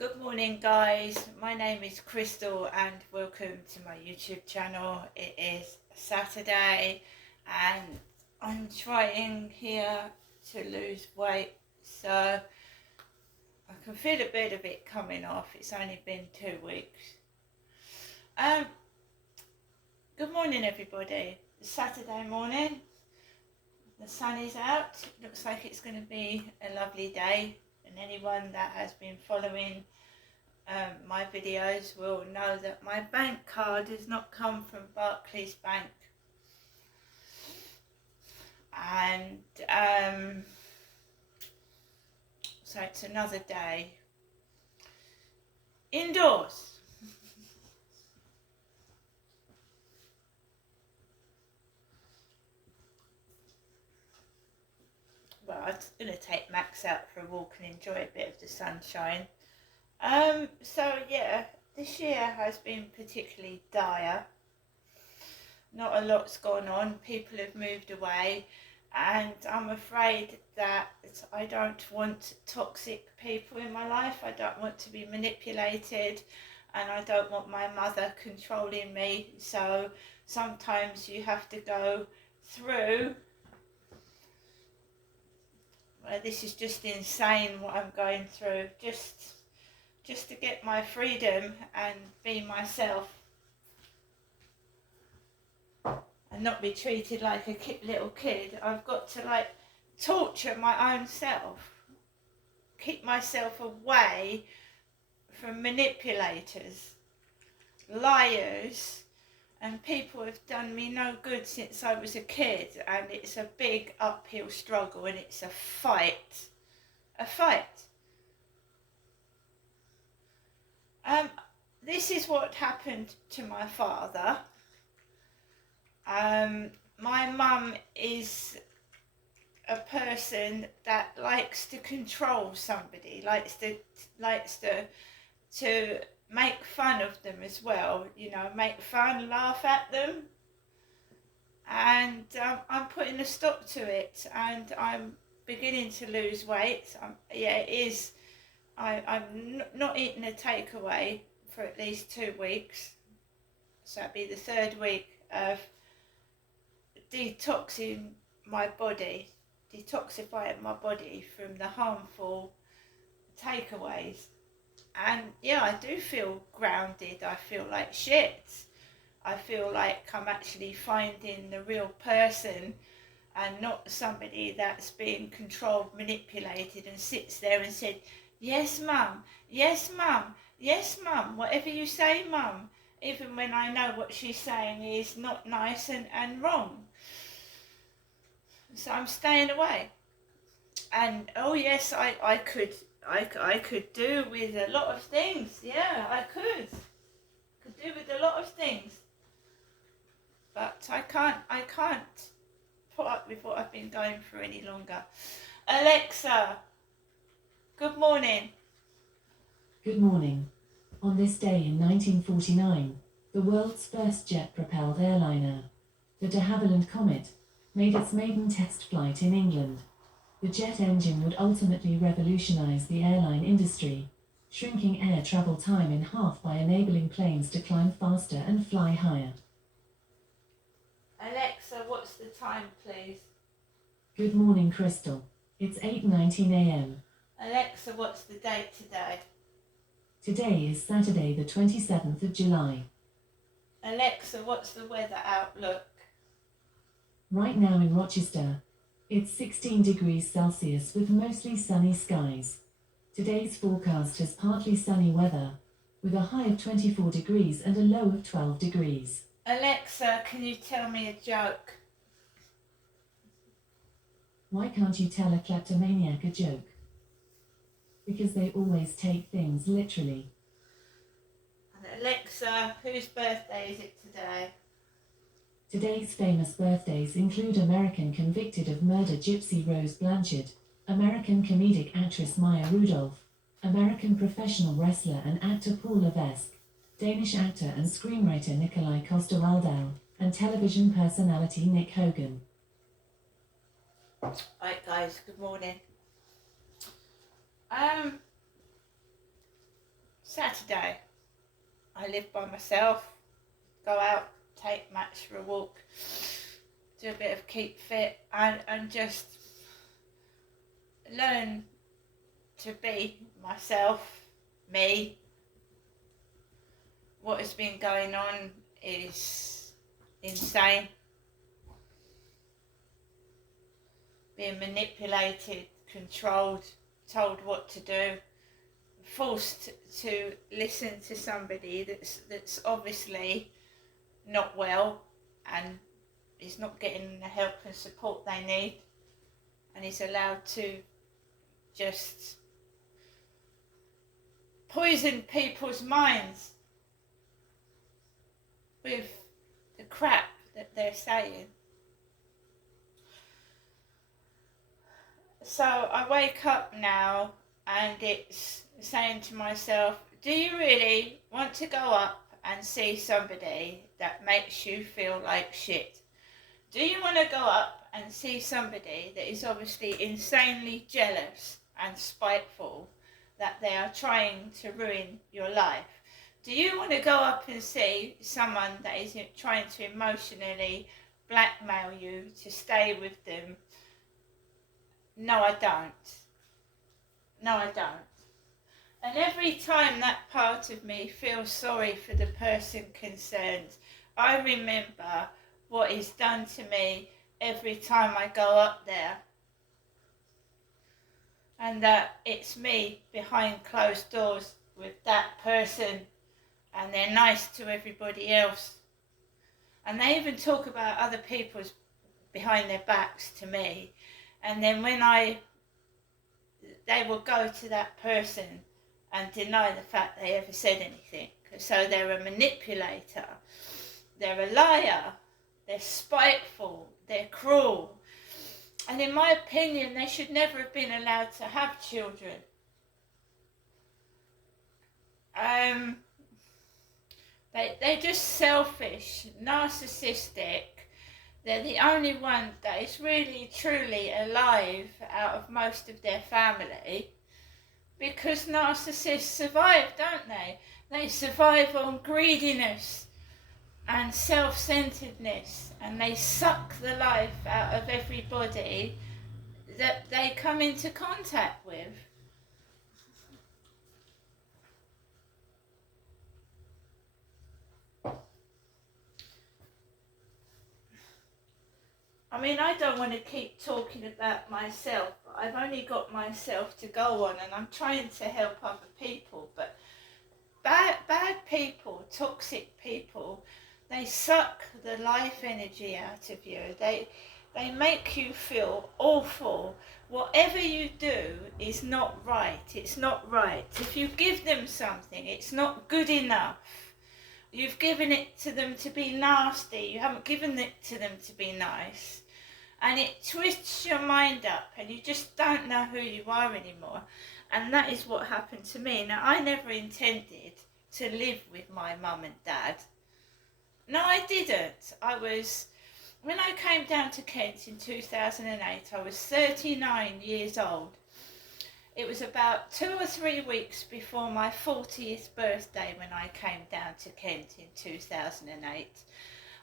Good morning, guys. My name is Crystal and welcome to my YouTube channel. It is Saturday and I'm trying here to lose weight, so I can feel a bit of it coming off. It's only been 2 weeks. Good morning, everybody. It's Saturday morning. The sun is out. Looks like it's going to be a lovely day, and anyone that has been following my videos will know that my bank card has not come from Barclays Bank, and so it's another day indoors. Well, I'm going to take Max out for a walk and enjoy a bit of the sunshine. So yeah, this year has been particularly dire. Not a lot's gone on. People have moved away, and I'm afraid that I don't want toxic people in my life. I don't want to be manipulated, and I don't want my mother controlling me. So sometimes you have to go through. This is just insane what I'm going through, just to get my freedom and be myself and not be treated like a little kid. I've got to torture my own self, keep myself away from manipulators, liars, and people have done me no good since I was a kid, and it's a big uphill struggle, and it's a fight. This is what happened to my father. My mum is a person that likes to control somebody, likes to make fun of them as well, make fun, laugh at them, and I'm putting a stop to it, and I'm beginning to lose weight. It is. I'm not eating a takeaway for at least 2 weeks, so that'd be the 3rd week of detoxifying my body from the harmful takeaways. And yeah, I do feel grounded. I feel like shit. I feel like I'm actually finding the real person and not somebody that's being controlled, manipulated, and sits there and said, yes mum, yes mum, yes mum, whatever you say mum, even when I know what she's saying is not nice and wrong. So I'm staying away. And oh yes, I could do with a lot of things. Yeah, I could do with a lot of things, but I can't put up with what I've been going through any longer. Alexa, good morning. Good morning. On this day in 1949, the world's first jet-propelled airliner, the de Havilland Comet, made its maiden test flight in England. The jet engine would ultimately revolutionize the airline industry, shrinking air travel time in half by enabling planes to climb faster and fly higher. Alexa, what's the time, please? Good morning, Crystal. It's 8:19 a.m. Alexa, what's the date today? Today is Saturday, the 27th of July. Alexa, what's the weather outlook? Right now in Rochester, it's 16 degrees Celsius with mostly sunny skies. Today's forecast has partly sunny weather, with a high of 24 degrees and a low of 12 degrees. Alexa, can you tell me a joke? Why can't you tell a kleptomaniac a joke? Because they always take things literally. And Alexa, whose birthday is it today? Today's famous birthdays include American convicted of murder Gypsy Rose Blanchard, American comedic actress Maya Rudolph, American professional wrestler and actor Paul Levesque, Danish actor and screenwriter Nikolai Coster-Waldau, and television personality Nick Hogan. Right guys, good morning. Saturday, I live by myself, go out, take Max for a walk, do a bit of keep fit, and just learn to be myself, me. What has been going on is insane. Being manipulated, controlled, told what to do, forced to listen to somebody that's obviously not well and is not getting the help and support they need, and is allowed to just poison people's minds with the crap that they're saying. So I wake up now and it's saying to myself, do you really want to go up and see somebody that makes you feel like shit? Do you want to go up and see somebody that is obviously insanely jealous and spiteful, that they are trying to ruin your life? Do you want to go up and see someone that is trying to emotionally blackmail you to stay with them? No, I don't. No, I don't. And every time that part of me feels sorry for the person concerned, I remember what is done to me every time I go up there. And that it's me behind closed doors with that person, and they're nice to everybody else. And they even talk about other people's behind their backs to me. And then when they will go to that person and deny the fact they ever said anything. So they're a manipulator, they're a liar, they're spiteful, they're cruel. And in my opinion, they should never have been allowed to have children. They're just selfish, narcissistic. They're the only one that is really, truly alive out of most of their family, because narcissists survive, don't they? They survive on greediness and self-centeredness, and they suck the life out of everybody that they come into contact with. I mean, I don't want to keep talking about myself, but I've only got myself to go on, and I'm trying to help other people. But bad people, toxic people, they suck the life energy out of you. They make you feel awful. Whatever you do is not right. It's not right. If you give them something, it's not good enough. You've given it to them to be nasty. You haven't given it to them to be nice. And it twists your mind up, and you just don't know who you are anymore. And that is what happened to me. Now, I never intended to live with my mum and dad. No, I didn't. When I came down to Kent in 2008, I was 39 years old. It was about 2 or 3 weeks before my 40th birthday when I came down to Kent in 2008.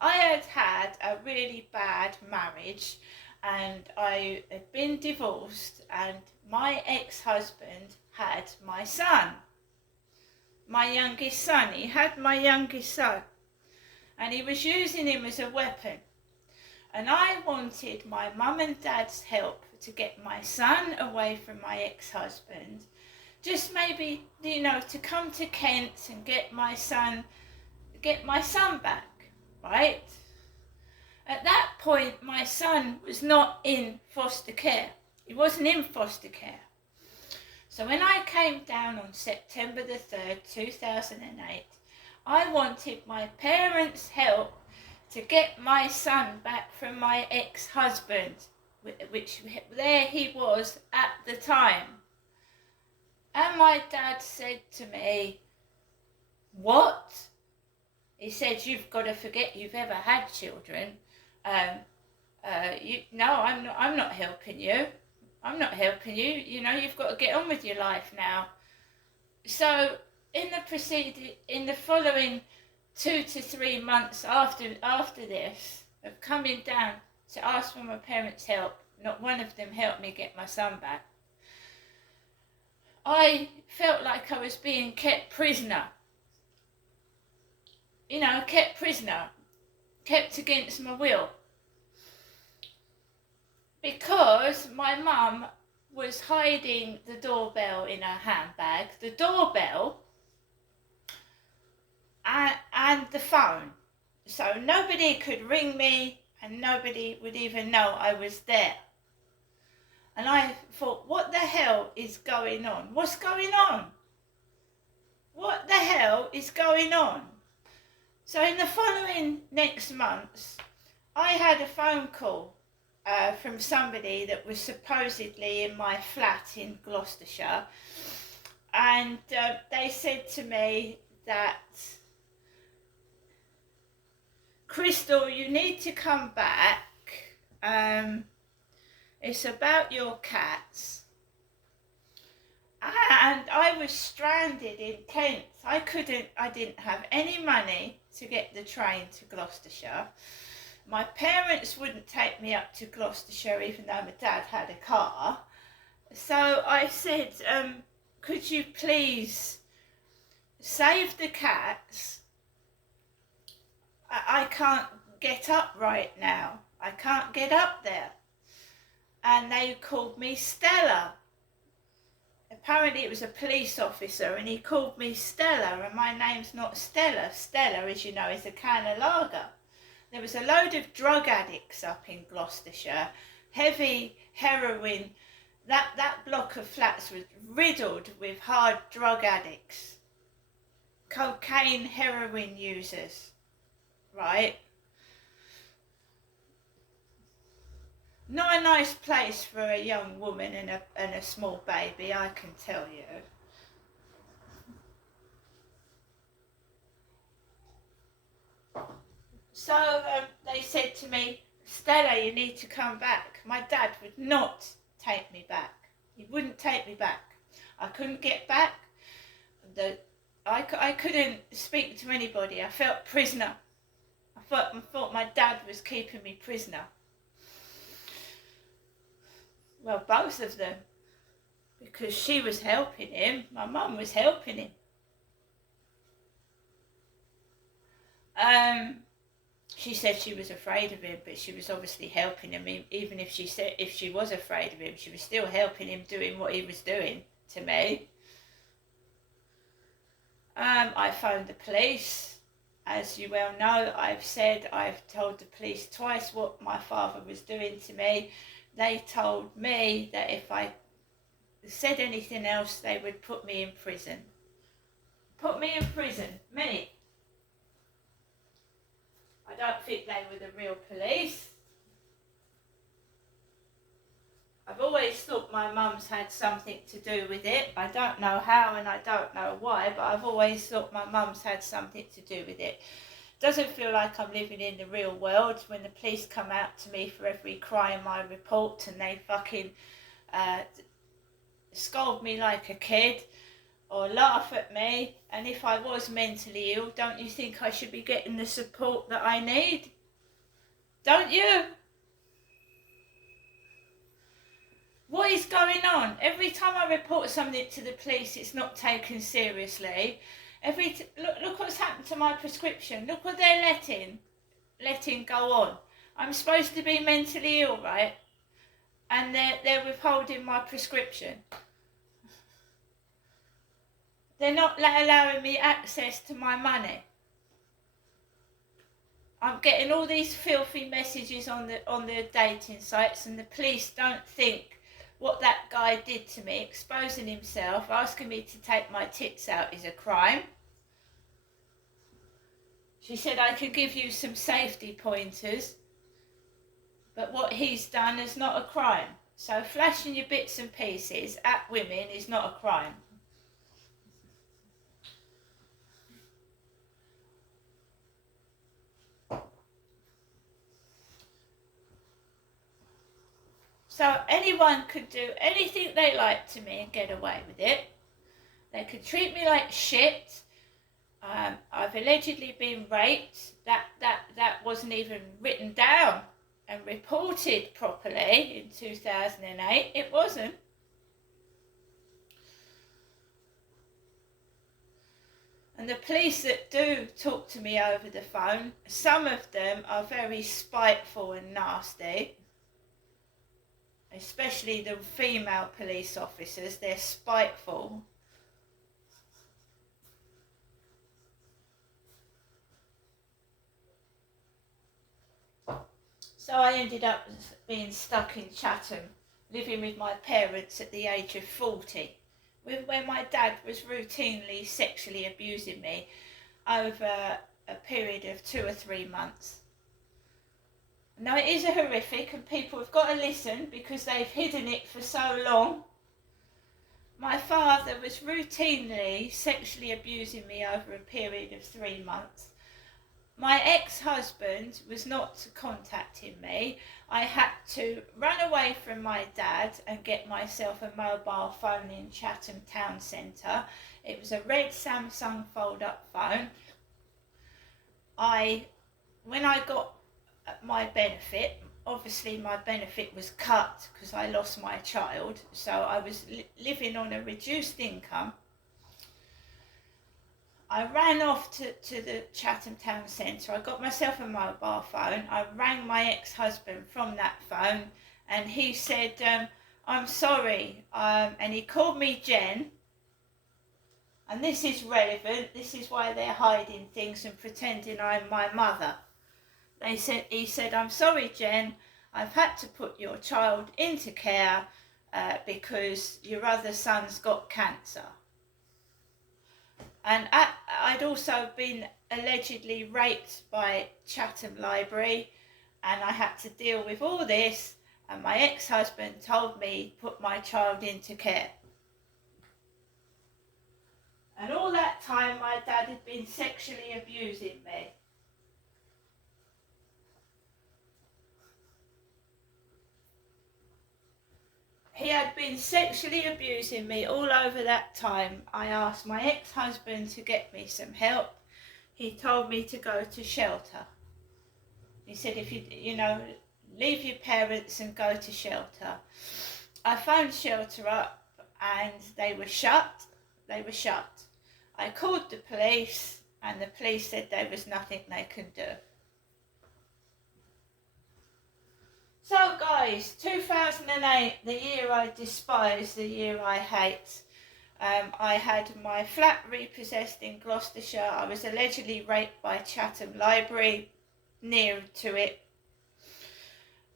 I had had a really bad marriage, and I had been divorced, and my ex-husband had my son, my youngest son. He had my youngest son, and he was using him as a weapon. And I wanted my mum and dad's help to get my son away from my ex-husband. Just maybe, to come to Kent and get my son back, right? At that point, my son was not in foster care. He wasn't in foster care. So when I came down on September the 3rd, 2008, I wanted my parents' help to get my son back from my ex-husband, which there he was at the time. And my dad said to me, "What?" He said, "You've got to forget you've ever had children. No, I'm not helping you. I'm not helping you. You've got to get on with your life now." So in the following 2 to 3 months after this, of coming down to ask for my parents' help, not one of them helped me get my son back. I felt like I was being kept prisoner. You know, kept prisoner, kept against my will. Because my mum was hiding the doorbell in her handbag, the doorbell and the phone. So nobody could ring me and nobody would even know I was there. And I thought, what the hell is going on? What's going on? What the hell is going on? So in the following next months, I had a phone call from somebody that was supposedly in my flat in Gloucestershire, and they said to me that, Crystal, you need to come back. It's about your cats. And I was stranded in Kent. I didn't have any money to get the train to Gloucestershire. My parents wouldn't take me up to Gloucestershire even though my dad had a car. So I said, could you please save the cats? I can't get up right now. I can't get up there. And they called me Stella. Apparently it was a police officer and he called me Stella, and my name's not Stella. Stella, as you know, is a can of lager. There was a load of drug addicts up in Gloucestershire, heavy heroin. That block of flats was riddled with hard drug addicts, cocaine, heroin users, right? Not a nice place for a young woman and a small baby, I can tell you. So they said to me, Stella, you need to come back. My dad would not take me back. He wouldn't take me back. I couldn't get back. I couldn't speak to anybody. I felt prisoner. I thought my dad was keeping me prisoner. Well, both of them, because she was helping him, my mum was helping him. She said she was afraid of him, but she was obviously helping him. Even if she was afraid of him, she was still helping him doing what he was doing to me. I phoned the police. As you well know, I've told the police twice what my father was doing to me. They told me that if I said anything else, they would put me in prison. Put me in prison, me. I don't think they were the real police. I've always thought my mum's had something to do with it. I don't know how and I don't know why, but I've always thought my mum's had something to do with it. Doesn't feel like I'm living in the real world when the police come out to me for every crime I report and they fucking scold me like a kid or laugh at me. And if I was mentally ill, don't you think I should be getting the support that I need? Don't you? What is going on? Every time I report something to the police, it's not taken seriously. Look what's happened to my prescription. Look what they're letting go on. I'm supposed to be mentally ill, right? And they're withholding my prescription. They're not allowing me access to my money. I'm getting all these filthy messages on the dating sites, and the police don't think what that guy did to me, exposing himself, asking me to take my tits out, is a crime. She said I could give you some safety pointers, but what he's done is not a crime. So flashing your bits and pieces at women is not a crime. So anyone could do anything they like to me and get away with it. They can treat me like shit. I've allegedly been raped. That wasn't even written down and reported properly in 2008. It wasn't. And the police that do talk to me over the phone, some of them are very spiteful and nasty. Especially the female police officers, they're spiteful. So I ended up being stuck in Chatham, living with my parents at the age of 40, when my dad was routinely sexually abusing me over a period of 2 or 3 months. Now it is a horrific, and people have got to listen because they've hidden it for so long. My father was routinely sexually abusing me over a period of 3 months. My ex-husband was not contacting me. I had to run away from my dad and get myself a mobile phone in Chatham Town Centre. It was a red Samsung fold-up phone. When I got my benefit, obviously my benefit was cut because I lost my child, so I was living on a reduced income. I ran off to the Chatham Town Centre. I got myself a mobile phone. I rang my ex-husband from that phone and he said, I'm sorry, and he called me Jen. And this is relevant. This is why they're hiding things and pretending I'm my mother. He said, I'm sorry, Jen, I've had to put your child into care because your other son's got cancer. And I'd also been allegedly raped by Chatham Library, and I had to deal with all this, and my ex-husband told me to put my child into care. And all that time my dad had been sexually abusing me. He had been sexually abusing me all over that time. I asked my ex-husband to get me some help. He told me to go to shelter. He said, if you leave your parents and go to shelter. I phoned shelter up and they were shut. I called the police and the police said there was nothing they could do. So guys, 2008, the year I despise, the year I hate. I had my flat repossessed in Gloucestershire. I was allegedly raped by Chatham Library, near to it.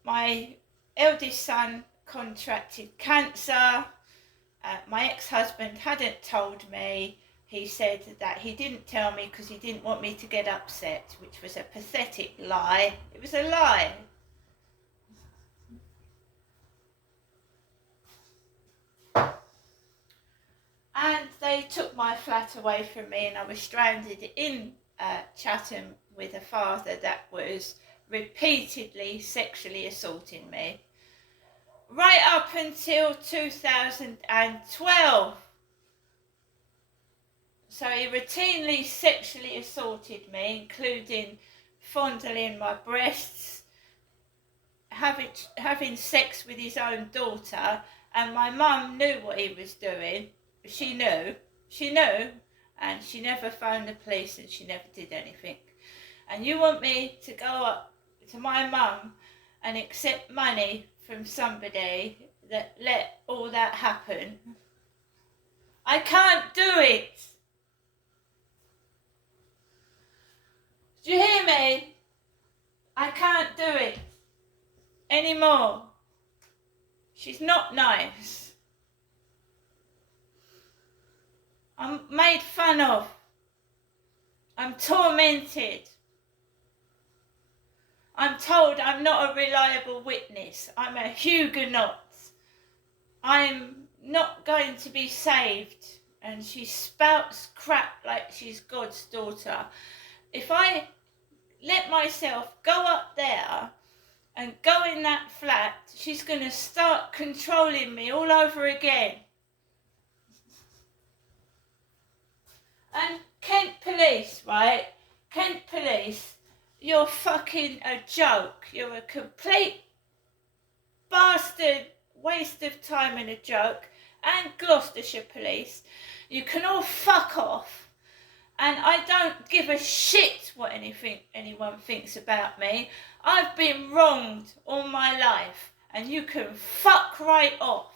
My eldest son contracted cancer. My ex-husband hadn't told me. He said that he didn't tell me because he didn't want me to get upset, which was a pathetic lie. It was a lie. And they took my flat away from me and I was stranded in Chatham with a father that was repeatedly sexually assaulting me. Right up until 2012. So he routinely sexually assaulted me, including fondling my breasts, having sex with his own daughter, and my mum knew what he was doing. She knew, and she never phoned the police and she never did anything. And you want me to go up to my mum and accept money from somebody that let all that happen? I can't do it. Do you hear me? I can't do it anymore. She's not nice. I'm made fun of. I'm tormented. I'm told I'm not a reliable witness. I'm a Huguenot. I'm not going to be saved. And she spouts crap like she's God's daughter. If I let myself go up there and go in that flat, she's going to start controlling me all over again. police, right? Kent police, you're fucking a joke. You're a complete bastard waste of time and a joke. And Gloucestershire police, you can all fuck off. And I don't give a shit what anyone thinks about me. I've been wronged all my life, and you can fuck right off.